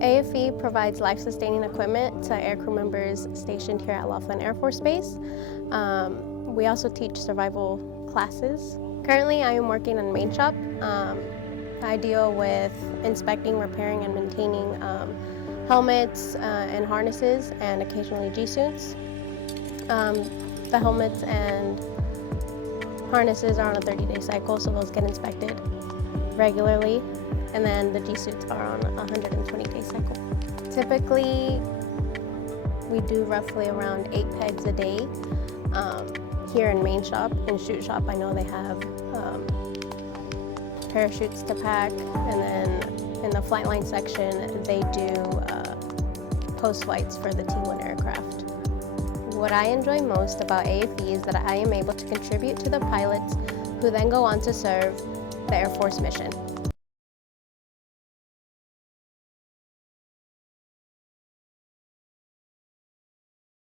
AFE provides life-sustaining equipment to aircrew members stationed here at Laughlin Air Force Base. We also teach survival classes. Currently, I am working in main shop. I deal with inspecting, repairing, and maintaining helmets and harnesses, and occasionally G-suits. The helmets and harnesses are on a 30-day cycle, so those get inspected regularly, and then the G-suits are on a 120-day cycle. Typically, we do roughly around 8 pegs a day. Here in main shop. In shoot shop, I know they have parachutes to pack, and then in the flight line section, they do post flights for the T1 aircraft. What I enjoy most about AFE is that I am able to contribute to the pilots who then go on to serve the Air Force mission.